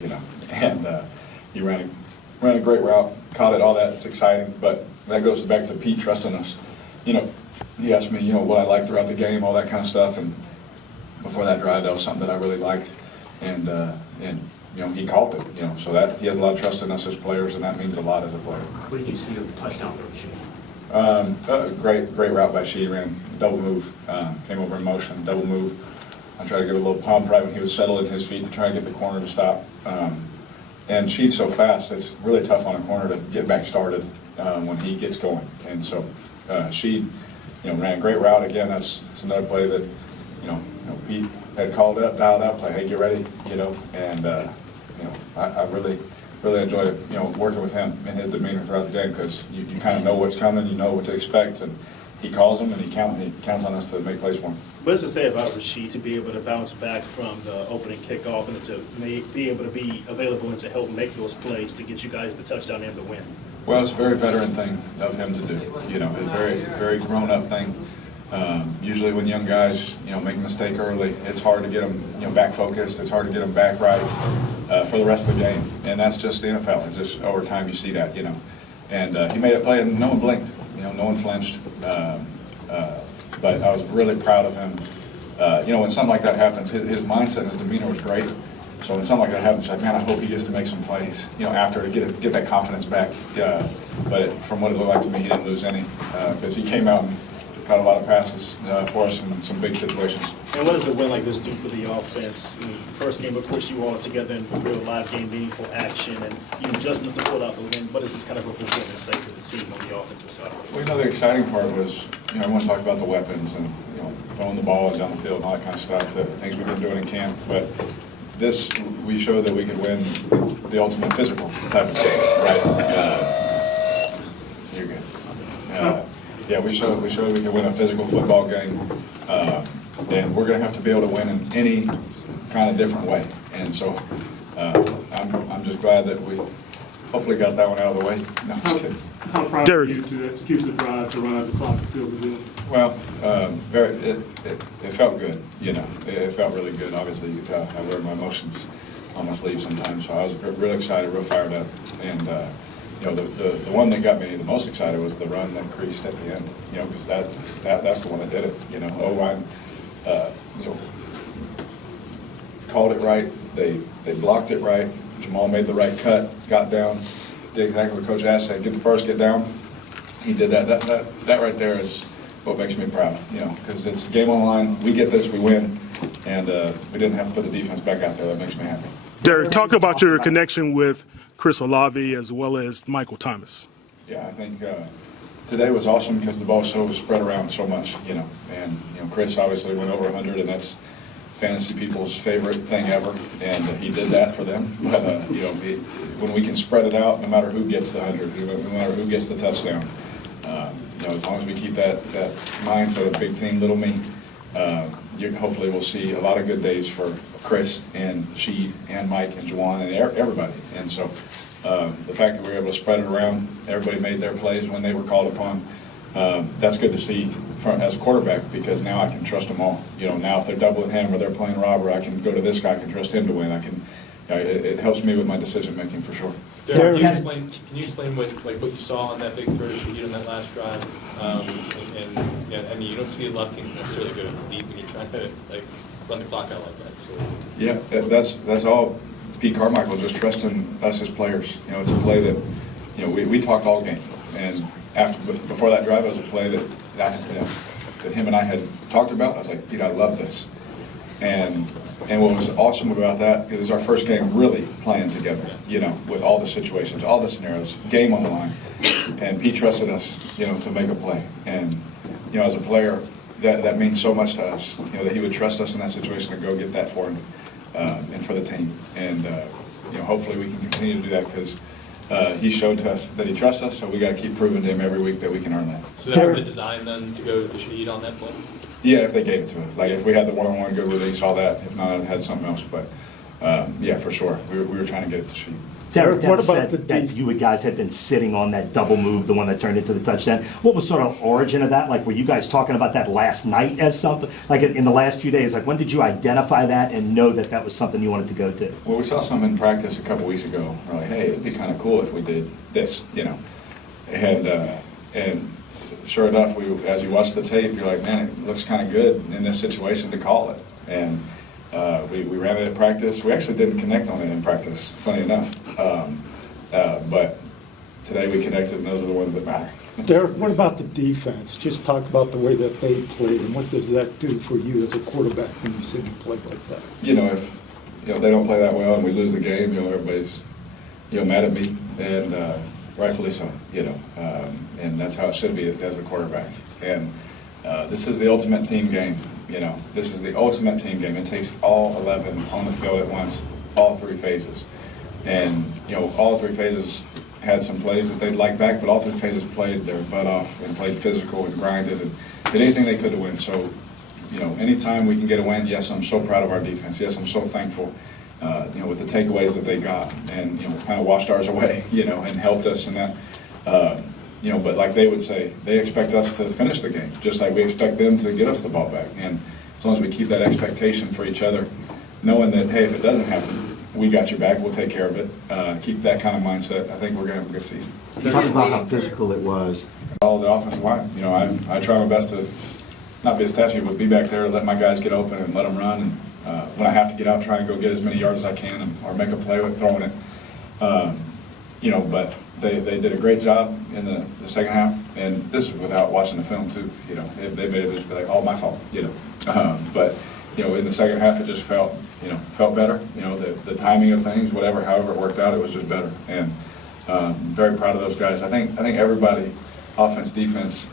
and he ran a great route, caught it, all that. It's exciting, but that goes back to Pete trusting us. He asked me, what I liked throughout the game, all that kind of stuff, and before that drive, that was something that I really liked, and he called it, so that he has a lot of trust in us as players, and that means a lot as a player. What did you see of the touchdown throw? Great route by Shee. Ran double move, came over in motion, double move. I tried to give a little pump right when he was settled in his feet to try and get the corner to stop. And Shee's so fast, it's really tough on a corner to get back started when he gets going. And so Shee, ran a great route. Again, that's another play that, Pete had called up, dialed up, like, hey, get ready, and I really enjoy working with him and his demeanor throughout the game, because you kind of know what's coming, you know what to expect, and he calls them and he counts on us to make plays for him. What does it say about Rasheed to be able to bounce back from the opening kickoff and to be able to be available and to help make those plays to get you guys the touchdown and the win? Well, it's a very veteran thing of him to do. It's a very, very grown-up thing. Usually when young guys, make a mistake early, it's hard to get them, back focused. It's hard to get them back right for the rest of the game. And that's just the NFL. It's just over time you see that, And he made a play and no one blinked. No one flinched. But I was really proud of him. When something like that happens, his mindset and his demeanor was great. So when something like that happens, like, man, I hope he gets to make some plays, after to get that confidence back. But from what it looked like to me, he didn't lose any, because he came out and caught a lot of passes for us in some big situations. And what does a win like this do for the offense? First game, it puts you all together in a real live game, meaningful action, and you just need to pull out the win. What does this kind of represent and say to the team on the offensive side? Well, the exciting part was, everyone's talking about the weapons and, throwing the ball down the field and all that kind of stuff, the things we've been doing in camp. But this, we showed that we could win the ultimate physical type of game, right? You're good. Yeah, we showed we could win a physical football game, and we're going to have to be able to win in any kind of different way. And so I'm just glad that we hopefully got that one out of the way. No, I'm just kidding. How proud are you to execute the drive to run out the clock and seal the deal? Well, it felt good. It felt really good. Obviously, you can tell I wear my emotions on my sleeve sometimes. So I was really excited, real fired up, and. The one that got me the most excited was the run that creased at the end, because that's the one that did it. O-line, called it right. They blocked it right. Jamal made the right cut, got down, did exactly what Coach Ash said, get the first, get down. He did that. That right there is what makes me proud, because it's a game on the line. We get this, we win, and we didn't have to put the defense back out there. That makes me happy. Derek, talk about your connection with Chris Olave as well as Michael Thomas. Yeah, I think today was awesome because the ball was spread around so much, and Chris obviously went over 100, and that's fantasy people's favorite thing ever, and he did that for them. But when we can spread it out, no matter who gets the 100, no matter who gets the touchdown, as long as we keep that mindset of big team, little me, hopefully we'll see a lot of good days for Chris and Shee and Mike and Juwan and everybody. And so the fact that we were able to spread it around, everybody made their plays when they were called upon, that's good to see as a quarterback, because now I can trust them all. Now if they're doubling him or they're playing robber, I can go to this guy, I can trust him to win. It helps me with my decision making for sure. Derek, can you explain what you saw on that big throw to Shahid on that last drive? And you don't see a lot of teams necessarily go deep when you try to run the clock out like that. So yeah, that's all Pete Carmichael, just trusting us as players. It's a play that we talked all game, and before that drive, it was a play that him and I had talked about. I was like, Pete, I love this, and what was awesome about that, because it was our first game really playing together, with all the situations, all the scenarios, game on the line. And Pete trusted us, to make a play. And, as a player, that means so much to us, that he would trust us in that situation to go get that for him and for the team. And, hopefully we can continue to do that, because he showed to us that he trusts us, so we got to keep proving to him every week that we can earn that. So that was the design then, to go to Shahid on that play? Yeah, if they gave it to us. Like if we had the one-on-one good release, all that. If not, I had something else. But yeah, for sure, we were trying to get it to Shahid. Derek, What Dennis about said the that you guys had been sitting on that double move, the one that turned into the touchdown. What was sort of origin of that? Like, were you guys talking about that last night as something? Like, in the last few days, like, when did you identify that and know that that was something you wanted to go to? Well, we saw something in practice a couple weeks ago. We're like, hey, it'd be kind of cool if we did this, and sure enough, as you watch the tape, you're like, man, it looks kind of good in this situation to call it. And we ran it in practice. We actually didn't connect on it in practice, funny enough. But today we connected, and those are the ones that matter. Derek, what about the defense? Just talk about the way that they played, and what does that do for you as a quarterback when you see them play like that? If they don't play that well and we lose the game, everybody's mad at me, and rightfully so. And that's how it should be as a quarterback. And this is the ultimate team game. This is the ultimate team game. It takes all 11 on the field at once, all three phases. And all three phases had some plays that they'd like back, but all three phases played their butt off and played physical and grinded and did anything they could to win. So, anytime we can get a win, yes, I'm so proud of our defense. Yes, I'm so thankful, with the takeaways that they got and, kind of washed ours away, and helped us in that. But like they would say, they expect us to finish the game, just like we expect them to get us the ball back. And as long as we keep that expectation for each other, knowing that, hey, if it doesn't happen, we got your back, we'll take care of it. Keep that kind of mindset. I think we're going to have a good season. You talked about how physical it was. All the offensive line, I try my best to not be a statue, but be back there, let my guys get open and let them run. And when I have to get out, try and go get as many yards as I can, or make a play with throwing it. But they did a great job in the second half, and this is without watching the film too. They made it just be like all my fault. But in the second half, it just felt better. The timing of things, however it worked out, it was just better. And very proud of those guys. I think everybody, offense, defense,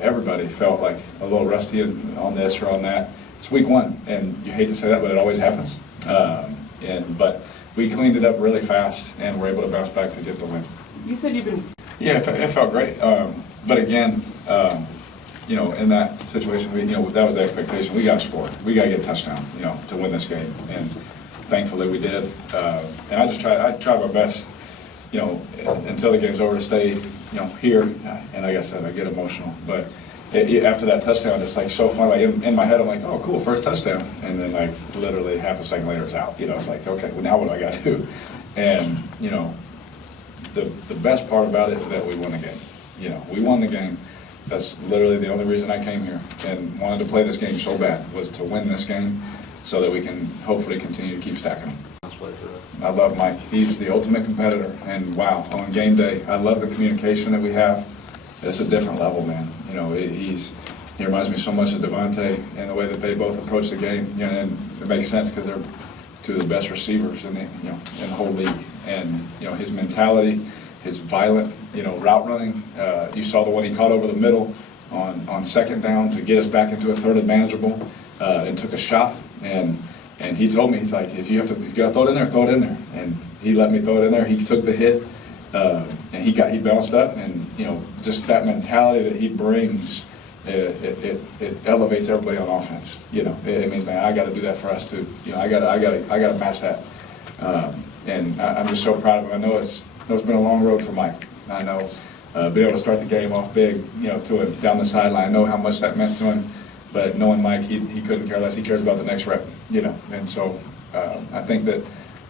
everybody felt like a little rusty on this or on that. It's week one, and you hate to say that, but it always happens. But we cleaned it up really fast, and we're able to bounce back to get the win. You said you've been... Yeah, it felt great. But again, in that situation, that was the expectation. We got to score. We got to get a touchdown, to win this game. And thankfully we did. And I tried my best, until the game's over to stay, here. And like I said, I get emotional. But after that touchdown, it's like so fun. Like in my head, I'm like, oh, cool, first touchdown. And then like literally half a second later, it's out. It's like, okay, well, now what do I got to do? And, the best part about it is that we won the game. We won the game. That's literally the only reason I came here and wanted to play this game so bad, was to win this game so that we can hopefully continue to keep stacking them. I love Mike. He's the ultimate competitor. And wow, on game day, I love the communication that we have. It's a different level, man. He reminds me so much of Devontae and the way that they both approach the game. And it makes sense because they're two of the best receivers in the whole league. And his mentality, his violent route running. You saw the one he caught over the middle on second down to get us back into a third and manageable, and took a shot. And he told me, he's like, if you got to throw it in there, throw it in there. And he let me throw it in there. He took the hit, and he bounced up. And just that mentality that he brings, it elevates everybody on offense. It means, man, I got to do that for us too. I got to match that. And I'm just so proud of him. I know it's been a long road for Mike. I know being able to start the game off big, to him down the sideline. I know how much that meant to him. But knowing Mike, he couldn't care less. He cares about the next rep, And so I think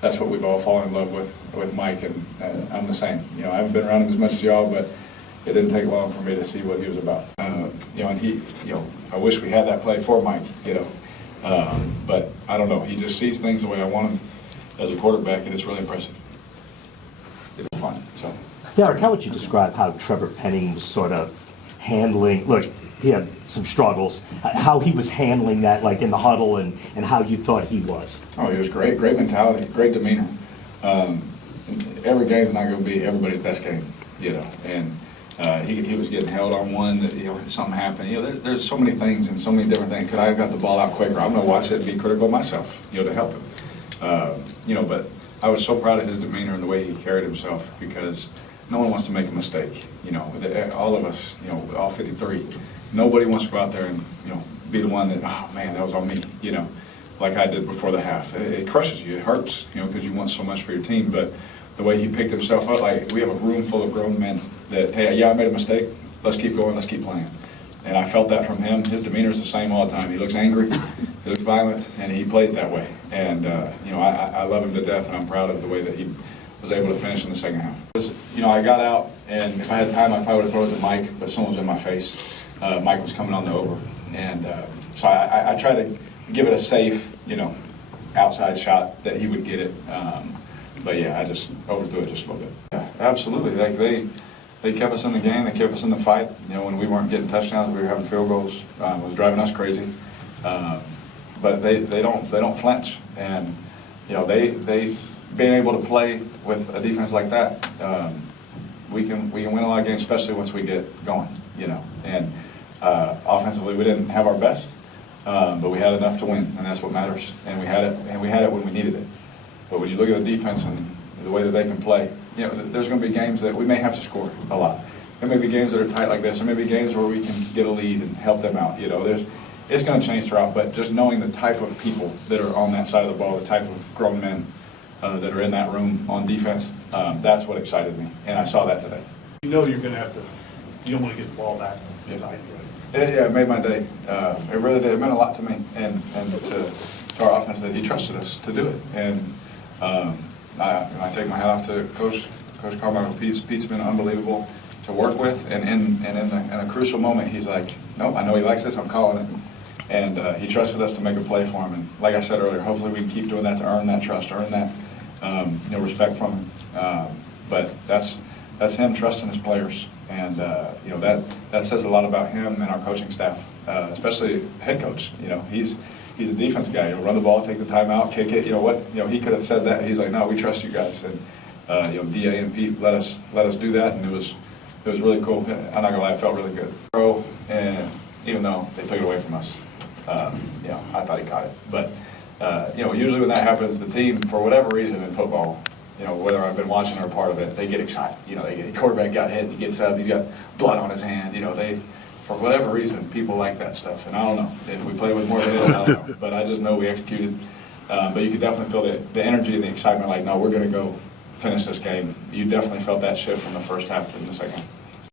that's what we've all fallen in love with Mike, and I'm the same. I haven't been around him as much as y'all, but it didn't take long for me to see what he was about. And he, I wish we had that play for Mike, but I don't know. He just sees things the way I want him as a quarterback, and it's really impressive. It's fun. So, Derek, how would you describe how Trevor Penning was sort of handling, look, he had some struggles, how he was handling that, like in the huddle, and how you thought he was? Oh, he was great mentality, great demeanor. Every game's not going to be everybody's best game, and he was getting held on one that, something happened. There's so many things and so many different things. Could I have got the ball out quicker? I'm going to watch it and be critical myself, to help him. But I was so proud of his demeanor and the way he carried himself, because no one wants to make a mistake. All of us, all 53, nobody wants to go out there and, be the one that, oh man, that was on me, like I did before the half. It crushes you, it hurts, because you want so much for your team. But the way he picked himself up, like, we have a room full of grown men that, hey, yeah, I made a mistake, let's keep going, let's keep playing. And I felt that from him. His demeanor is the same all the time. He looks angry, he looks violent, and he plays that way. And, you know, I love him to death, and I'm proud of the way that he was able to finish in the second half. You know, I got out, and if I had time, I probably would have thrown it to Mike, but someone was in my face. Mike was coming on the over. And so I tried to give it a safe, you know, outside shot that he would get it. But yeah, I just overthrew it just a little bit. Yeah, absolutely. Like they kept us in the game. They kept us in the fight. You know, when we weren't getting touchdowns, we were having field goals. It was driving us crazy. But they don't flinch. And you know, they being able to play with a defense like that, we can win a lot of games, especially once we get going. You know, and offensively we didn't have our best, but we had enough to win, and that's what matters. And we had it when we needed it. But when you look at the defense and the way that they can play, you know, there's going to be games that we may have to score a lot. There may be games that are tight like this. There may be games where we can get a lead and help them out. You know, it's going to change throughout. But just knowing the type of people that are on that side of the ball, the type of grown men that are in that room on defense, that's what excited me, and I saw that today. You know you're going to have to, you don't want to get the ball back tonight, right? Yeah, it made my day. It really did. It meant a lot to me and to our offense that he trusted us to do it. And I take my hat off to Coach Carr. Pete's been unbelievable to work with. And in a crucial moment, he's like, nope, I know he likes this. I'm calling it. And he trusted us to make a play for him. And like I said earlier, hopefully we can keep doing that to earn that trust, earn that you know, respect from him. But that's him trusting his players. And you know, that says a lot about him and our coaching staff, especially head coach. You know, he's a defense guy. He'll run the ball, take the timeout, kick it. You know what? You know, he could have said that. He's like, no, we trust you guys. And you know, Da and Pete let us do that, and it was really cool. I'm not gonna lie, it felt really good. And even though they took it away from us, you know, I thought he caught it. But you know, usually when that happens, the team, for whatever reason in football, you know, whether I've been watching or part of it, they get excited. You know, the quarterback got hit, he gets up, he's got blood on his hand. You know, for whatever reason, people like that stuff. And I don't know if we play with more than it, I don't know. But I just know we executed. But you could definitely feel the energy and the excitement. Like, no, we're going to go finish this game. You definitely felt that shift from the first half to the second.